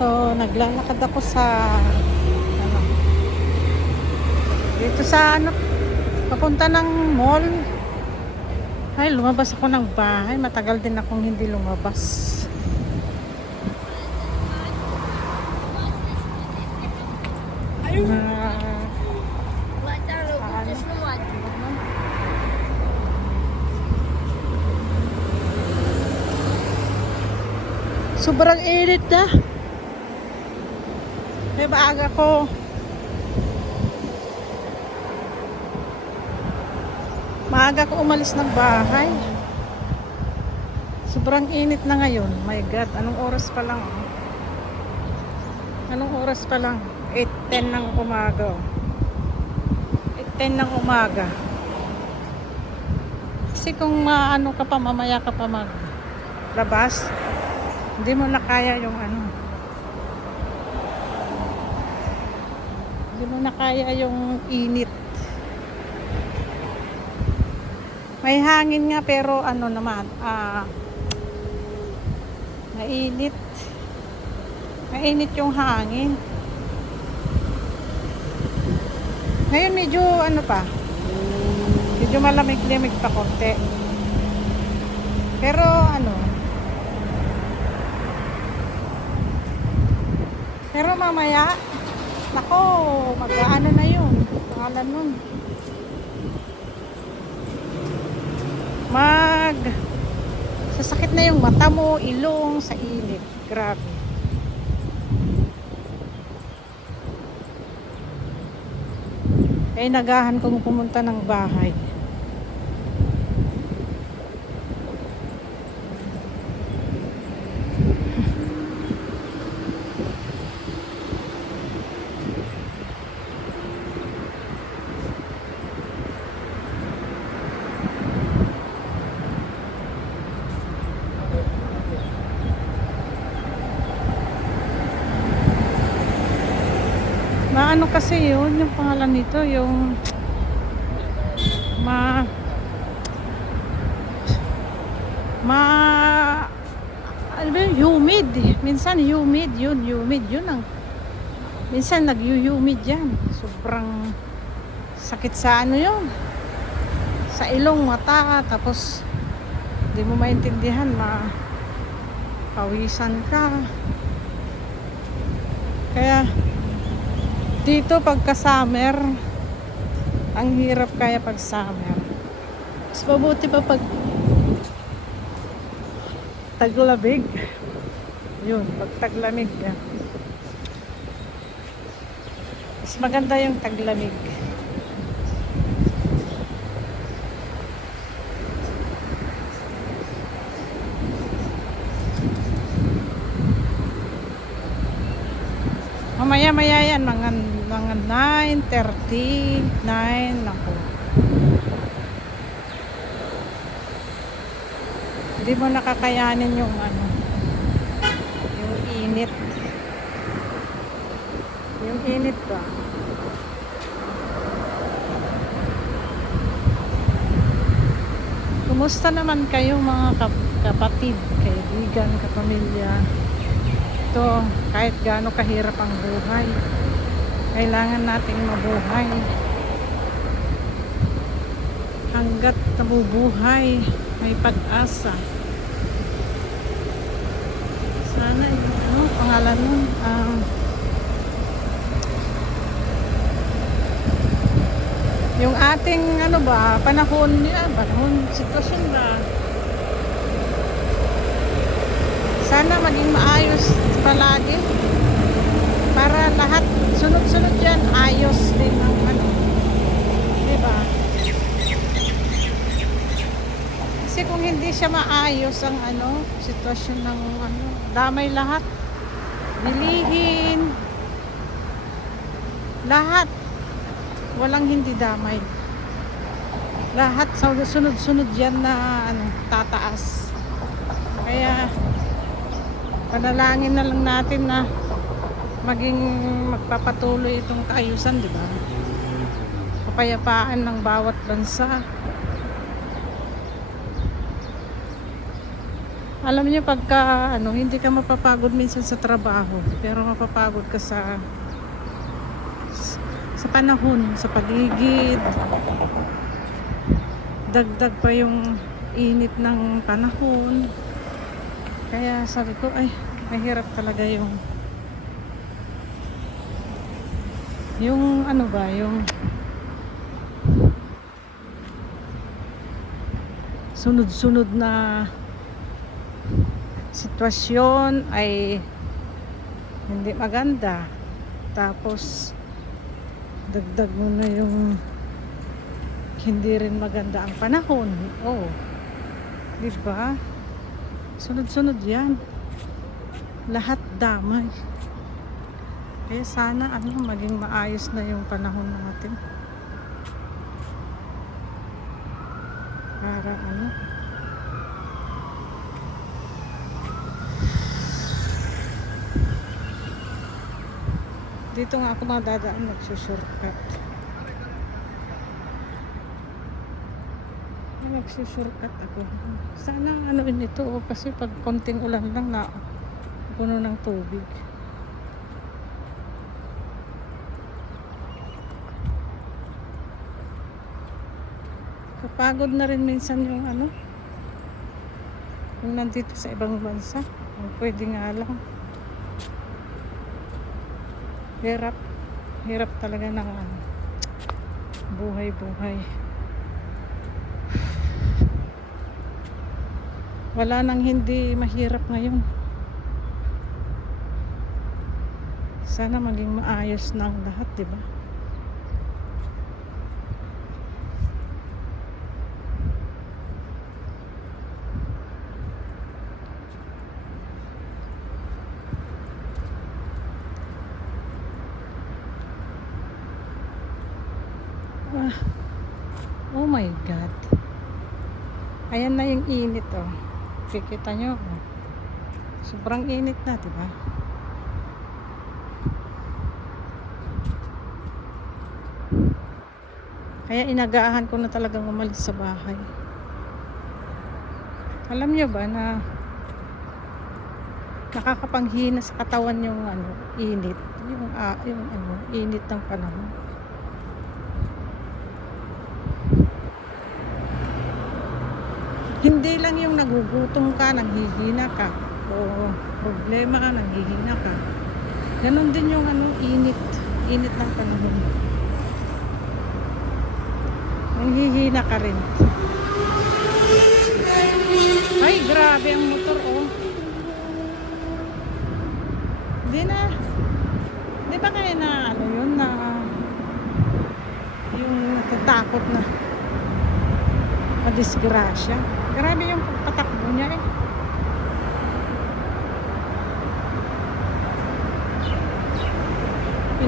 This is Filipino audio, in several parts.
So, naglalakad ako sa ano, dito sa ano, papunta ng mall. Ay, lumabas ako ng bahay. Matagal din akong hindi lumabas. Sobrang init na. May maaga ko. Maaga ko umalis ng bahay. Sobrang init na ngayon. My God, anong oras pa lang? Anong oras pa lang? 8:10 ng umaga. 8:10 ng umaga. Kasi kung maano ka pa, mamaya ka pa maglabas, hindi mo na kaya yung ano. Hindi mo na kaya yung init. May hangin nga pero ano naman, mainit. Mainit yung hangin. Ngayon medyo ano pa, medyo malamig-lamig pa konti. Pero ano, pero mamaya, nako, mag-ano na yun, pangalan nun. Sasakit na yung mata mo, ilong, sa init. Grabe. Kaya nagahan kong pumunta ng bahay. Maano kasi yun, yung pangalan nito, yung ano ba yun? Humid. Minsan humid yun ang minsan nag-humid yan. Sobrang sakit sa ano yun, sa ilong, mata, tapos hindi mo maintindihan, pawisan ka. Kaya dito pagka summer, ang hirap kaya pag summer. Mas mabuti pa pag taglamig. Yun, pag taglamig yan. Mas maganda yung taglamig. Mamaya-maya yan, mga 9:39 ako. Hindi mo nakakayanin yung ano, yung init. Yung init ba? Kumusta naman kayo mga kapatid, kaibigan, kapamilya? Ito, kahit gaano kahirap ang buhay, kailangan nating mabuhay. Hanggat nabubuhay, may pag-asa. Sana, ano, pangalan nun? Yung ating, ano ba, panahon, sitwasyon ba? Sana maging maayos palagi. Para lahat, sunod-sunod yan, ayos din ang ano. Diba? Kasi kung hindi siya maayos ang ano, sitwasyon ng ano, damay lahat. Bilihin. Lahat. Walang hindi damay. Lahat sunod-sunod yan na ano, tataas. Kaya panalangin na lang natin na maging magpapatuloy itong kaayusan, di ba? Kapayapaan ng bawat bansa. Alam niyo pagka ano, hindi ka mapapagod minsan sa trabaho, pero mapapagod ka sa panahon, sa paligid. Dagdag pa yung init ng panahon. Kaya sabi ko, ay, mahirap talaga yung ano ba, yung sunod-sunod na sitwasyon ay hindi maganda. Tapos dagdag mo na yung hindi rin maganda ang panahon. Oh, di ba? Sunod-sunod yan. Lahat damay. Kaya sana ano, maging maayos na yung panahon natin. Para ano, dito nga ako madadaan, magsusurkat. Magsusurkat ako. Sana ano nito, kasi pag konting ulan lang na puno ng tubig. Kapagod na rin minsan yung ano, yung nandito sa ibang bansa. Kung pwede nga lang. Hirap talaga ng ano, buhay. Wala nang hindi mahirap ngayon. Sana maging maayos na ang lahat, di ba? Oh my God. Ayan na yung init, oh. Kikita nyo, oh. Sobrang init na, diba? Kaya inagahan ko na talagang umalis sa bahay. Alam nyo ba na nakakapanghina sa katawan yung ano, init. Yung ano, init ng panahon. Hindi lang yung nagugutom ka, nanghihina ka, o problema ka, nanghihina ka. Ganon din yung ano, init ng panahon. Nanghihina ka rin. Ay, grabe ang motor, oh. Di ba kayo na ano yun, na yung natatakot na madisgrasya. Grabe yung patakbo niya, eh.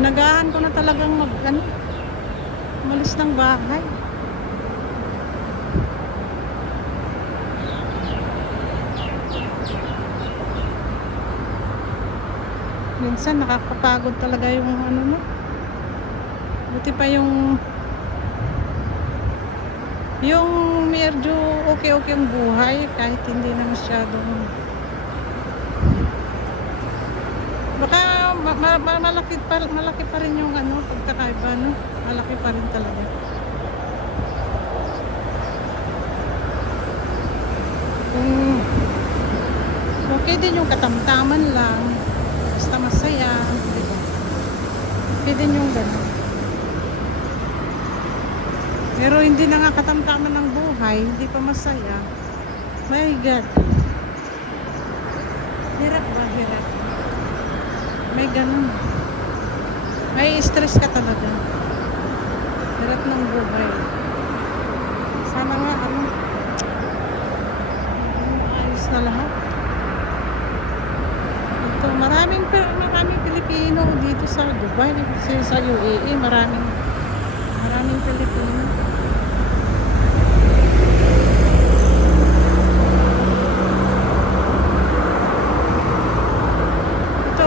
Inagahan ko na talagang umalis ng bahay. Minsan nakakapagod talaga yung ano mo. Buti pa yung medyo okay yung buhay, kahit hindi na masyadong, baka malaki pa rin yung ano, pagkakaiba, no? Malaki pa rin talaga. Okay din yung katamtaman lang, basta masaya, diba? Okay din yung gano'n. Pero hindi na nga katamtaman ng buhay, hindi pa masaya. My God. Hirap ba? Hirap. May ganun. May stress ka talaga. Hirap ng buhay. Sana nga ayos na lahat. Ito, maraming Pilipino dito sa Dubai, sa UAE, maraming Pilipino.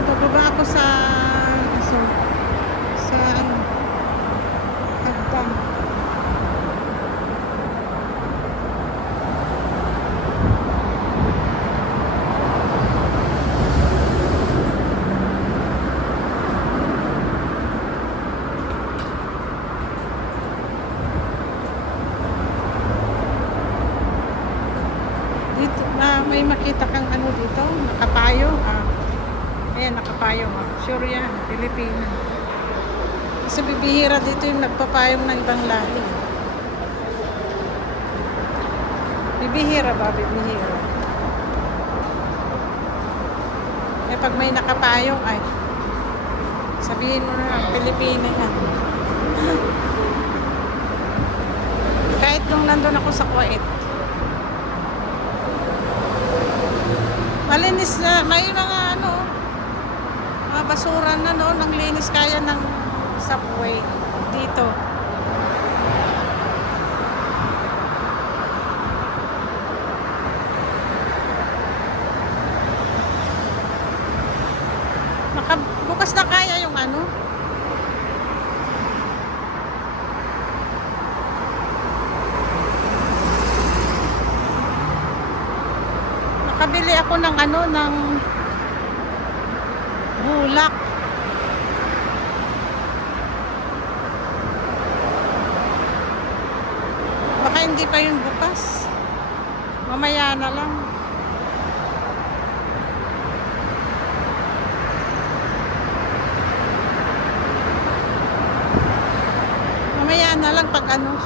Bababa ako sa hagdan. makita kang ano dito, nakapayong. Ayan, nakapayong. Sure yan, Pilipina. Kasi bibihira dito yung nagpapayong ng ibang lahi. Bibihira ba? Bibihira. Eh, pag may nakapayong, ay, sabihin mo na lang, Pilipina yan. Kahit nung nandun ako sa Kuwait, malinis na, may mga ano, mga basura na no, nang linis kaya ng subway dito. Bukas na kaya yung ano. Nakabili ako ng ano, ng bulak. Baka hindi pa yun bukas. Mamaya na lang. Mamaya na lang pag ano.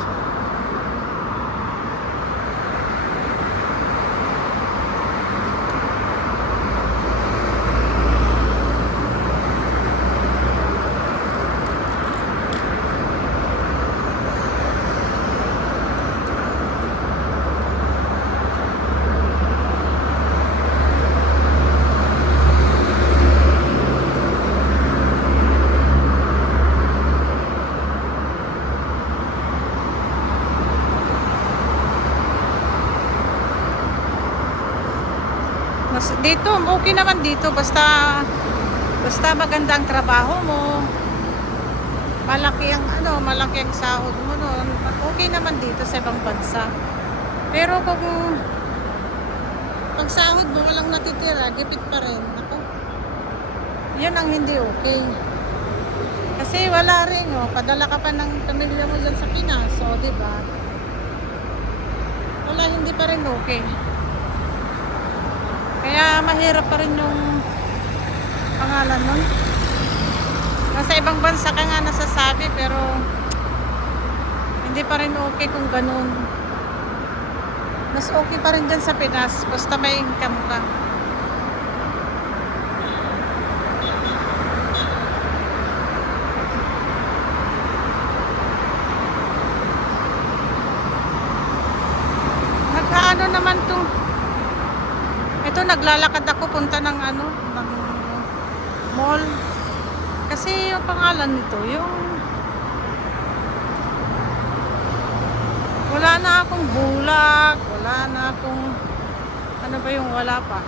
Dito, okay naman dito basta maganda ang trabaho mo. Malaki ang ano, malaki ang sahod mo noon. Okay naman dito sa ibang bansa. Pero kung pag sahod mo walang natitira, gipit pa rin. Ako. 'Yun ang hindi okay. Kasi wala rin, oh, padala ka pa ng pamilya mo dyan sa Pinas, so 'di ba? Wala, hindi pa rin okay. Kaya mahirap pa rin yung pangalan nun. Nasa ibang bansa ka nga nasasabi, pero hindi pa rin okay kung ganun. Mas okay pa rin dyan sa Pinas, basta may income ka. Nagkaano naman to. Ito, naglalakad ako punta ng ano, ng mall. Kasi yung pangalan nito, yung wala na akong bulak, wala na akong ano ba yung wala pa.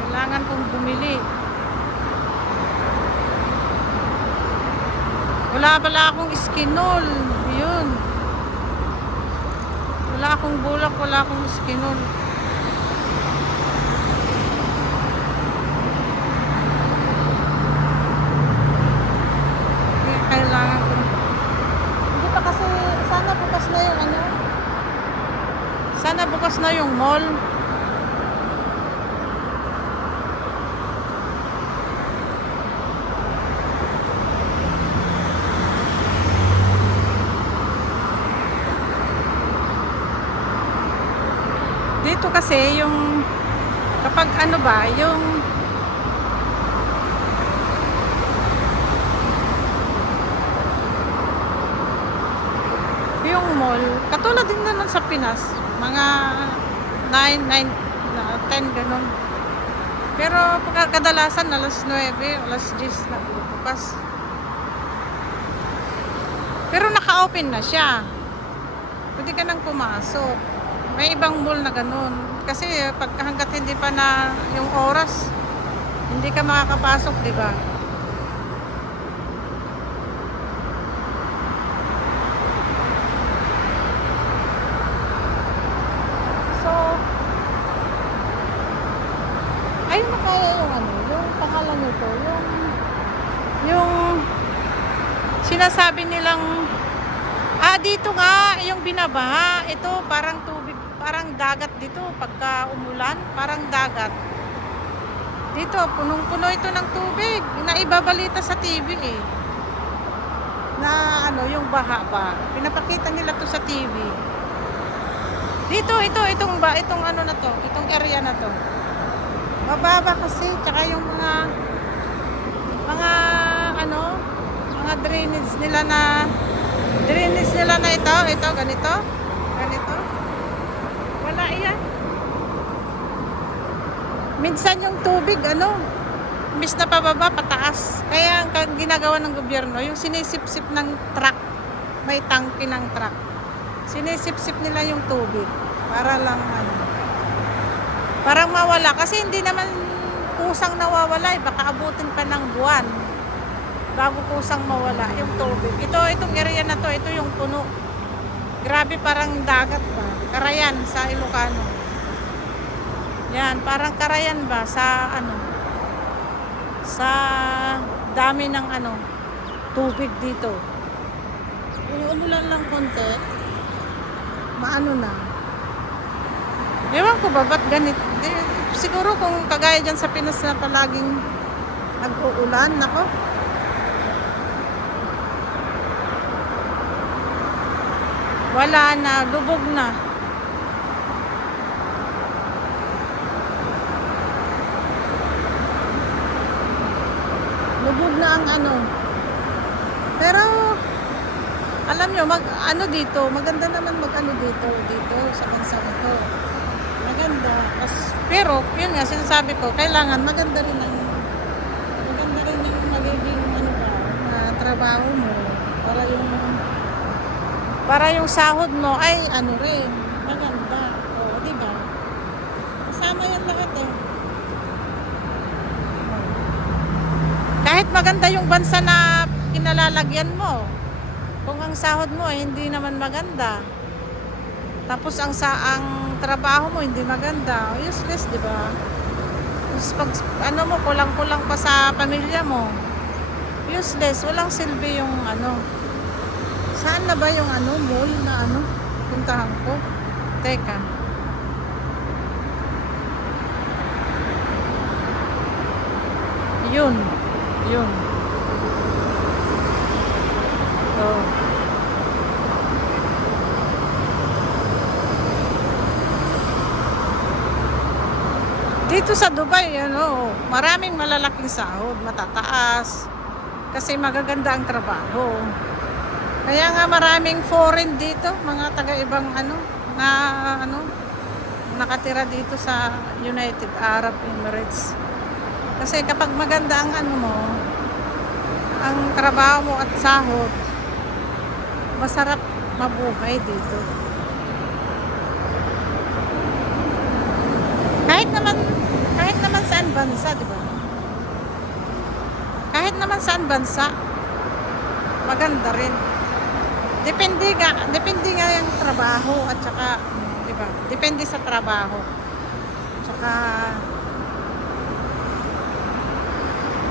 Kailangan kong bumili. Wala pala akong iskinol. Yun. Wala akong bulak, wala akong iskinol. Kailangan ko. Hindi pa kasi, sana bukas na yung ano. Sana bukas na yung mall. Dito kasi yung kapag ano ba, yung mall, katulad din naman sa Pinas, mga 9, 10 ganun. Pero kadalasan alas 9, alas 10 na bukas. Pero naka-open na siya. Pwede ka nang pumasok. May ibang mall na ganun. Kasi hanggat hindi pa na yung oras, hindi ka makakapasok, di ba? Ayun na kaya yung ano, yung pangalan nito, yung sinasabi nilang dito nga yung binabaha, ito parang tubig, parang dagat dito pagka umulan, parang dagat. Dito, punong-puno ito ng tubig. Naibabalita sa TV eh. Na ano, yung baha ba. Pinapakita nila to sa TV. Dito, itong ano na to, itong area na to. Mababa kasi, tsaka yung mga ano, mga drainage nila na ito, ganito. Wala yan. Minsan yung tubig, imbis na pababa, pataas. Kaya ang ginagawa ng gobyerno, yung sinisip-sip ng truck, may tangke ng truck. Sinisip-sip nila yung tubig para lang parang mawala. Kasi hindi naman kusang nawawala, baka abutin pa ng buwan bago kusang mawala yung tubig. Itong area na to, ito yung puno. Grabe, parang dagat ba? Karayan sa Ilocano. Yan, parang Karayan ba sa sa dami ng tubig dito. Kung umulan lang konti, maano na. Ewan ko ba ba't ganito? Siguro kung kagaya dyan sa Pinas na palaging nag-uulan, nako. Wala na, lubog na. Lubog na ang Pero alam nyo, dito, maganda naman dito sa bansa ito. Maganda. Pero yun nga sinasabi ko, kailangan maganda rin yung magiging trabaho mo para yung sahod mo ay rin maganda. O, di ba? Kasama yan lahat eh. Kahit maganda yung bansa na kinalalagyan mo, kung ang sahod mo ay hindi naman maganda, tapos ang trabaho mo hindi maganda, useless, di ba? Tapos pag mo, kulang-kulang pa sa pamilya mo, useless, walang silbi yung Saan na ba yung mall na puntahan ko? Teka. Yun. Oh. Dito sa Dubai, maraming malalaking sahod, matataas. Kasi magaganda ang trabaho. Kaya nga maraming foreign dito, mga taga-ibang nakatira dito sa United Arab Emirates. Kasi kapag maganda ang ang trabaho mo at sahod, masarap mabuhay dito. Kahit naman saan bansa, di ba? Kahit naman saan bansa, maganda rin. Depende nga yung trabaho at saka, di ba? Depende sa trabaho. Tsaka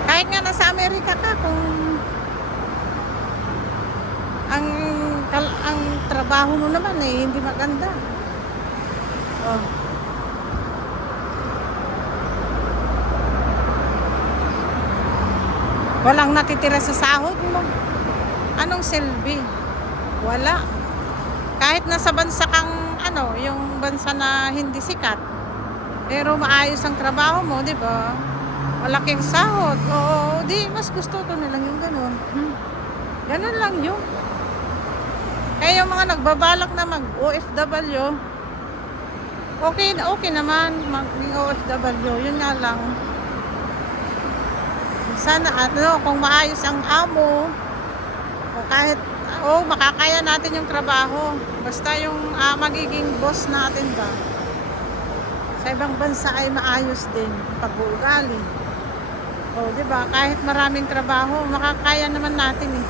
kahit nga nasa Amerika ka, kung ang trabaho mo naman hindi maganda. Oh. Walang natitira sa sahod mo. Anong silbi? Wala. Kahit nasa bansa kang yung bansa na hindi sikat, pero maayos ang trabaho mo, di ba? Malaking sahod. Oo, di mas gusto ko nilang yung ganun. Ganun lang yun. Kaya yung mga nagbabalak na mag-OFW, okay naman maging OFW. Yun nga lang. Sana kung maayos ang amo, o kahit makakaya natin yung trabaho. Basta yung magiging boss natin ba sa ibang bansa ay maayos din pag-uugali. O, di ba? Kahit maraming trabaho, makakaya naman natin eh.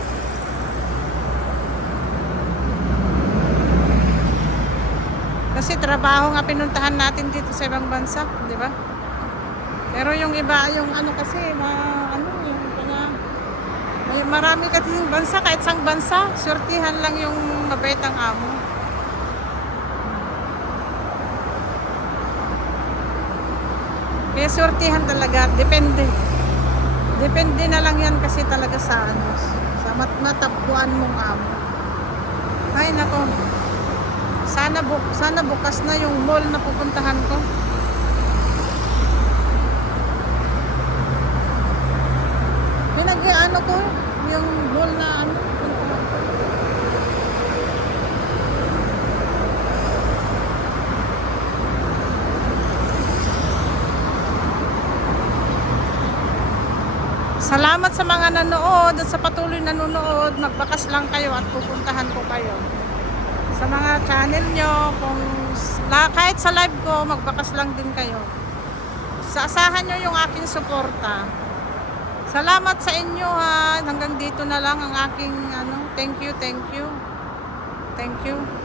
Kasi trabaho nga pinuntahan natin dito sa ibang bansa, di ba? Pero yung iba, yung kasi, may marami kasing bansa, kahit sang bansa, sortihan lang yung mabait ang amo. Kaya swertihan talaga, depende. Depende na lang yan kasi talaga sa ano, sa matapkuan mong amo. Ay nako, sana bukas na yung mall na pupuntahan ko. Ano ko, yung mall na ano, puntahan ko. Salamat sa mga nanood at sa patuloy nanonood. Magbakas lang kayo at pupuntahan ko kayo. Sa mga channel nyo, kung kahit sa live ko, magbakas lang din kayo. Asahan nyo yung aking suporta. Salamat sa inyo ha. Hanggang dito na lang ang aking ano. Thank you. Thank you.